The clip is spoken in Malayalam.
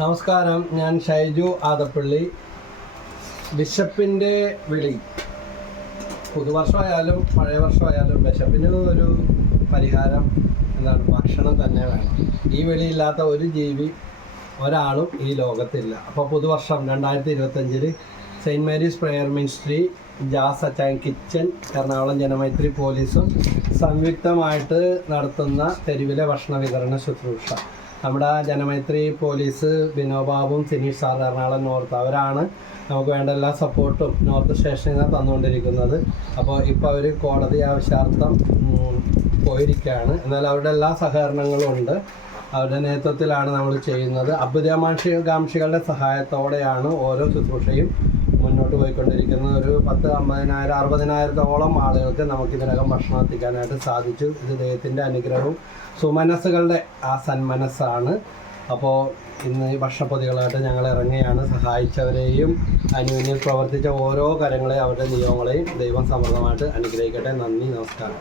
നമസ്കാരം, ഞാൻ ഷൈജു ആദപ്പള്ളി. ബിഷപ്പിൻ്റെ വിളി. പുതുവർഷമായാലും പഴയ വർഷമായാലും ബിഷപ്പിന് ഒരു പരിഹാരം എന്താണ്? ഭക്ഷണം തന്നെ വേണം. ഈ വിളിയില്ലാത്ത ഒരു ജീവി ഒരാളും ഈ ലോകത്തില്ല. അപ്പോൾ പുതുവർഷം 2025 saint Mary's prayer ministry, Jas Achayan kitchen, Ernakulam Janamaithri പോലീസും സംയുക്തമായിട്ട് നടത്തുന്ന തെരുവിലെ ഭക്ഷണ വിതരണ ശുശ്രൂഷ. നമ്മുടെ ജനമൈത്രി പോലീസ് ബിനോബാബും സിനീഷ് സാർ എറണാകുളം നോർത്ത്, അവരാണ് നമുക്ക് വേണ്ട എല്ലാ സപ്പോർട്ടും നോർത്ത് സ്റ്റേഷനിൽ നിന്ന് തന്നുകൊണ്ടിരിക്കുന്നത്. അപ്പോൾ ഇപ്പോൾ അവർ കോടതി ആവശ്യാർത്ഥം പോയിരിക്കുകയാണ്. എന്നാൽ അവരുടെ എല്ലാ സഹകരണങ്ങളും ഉണ്ട്. അവരുടെ നേതൃത്വത്തിലാണ് നമ്മൾ ചെയ്യുന്നത്. അഭ്യുദയകാംക്ഷികളുടെ സഹായത്തോടെയാണ് ഓരോ ശുശ്രൂഷയും മുന്നോട്ട് പോയിക്കൊണ്ടിരിക്കുന്നത്. ഒരു 10,50,000 60,000-ഓളം ആളുകൾക്ക് നമുക്കിതിനകം ഭക്ഷണം എത്തിക്കാനായിട്ട് സാധിച്ചു. ഇത് ദൈവത്തിൻ്റെ അനുഗ്രഹവും സുമനസ്സുകളുടെ ആ സന്മനസ്സാണ്. അപ്പോൾ ഇന്ന് ഈ ഭക്ഷണപ്പൊതികളായിട്ട് ഞങ്ങൾ ഇറങ്ങിയാണ്. സഹായിച്ചവരെയും അതിനുവേണ്ടി പ്രവർത്തിച്ച ഓരോ കാര്യങ്ങളെയും അവരുടെ നിയമങ്ങളെയും ദൈവം സമൃദ്ധമായിട്ട് അനുഗ്രഹിക്കട്ടെ. നന്ദി, നമസ്കാരം.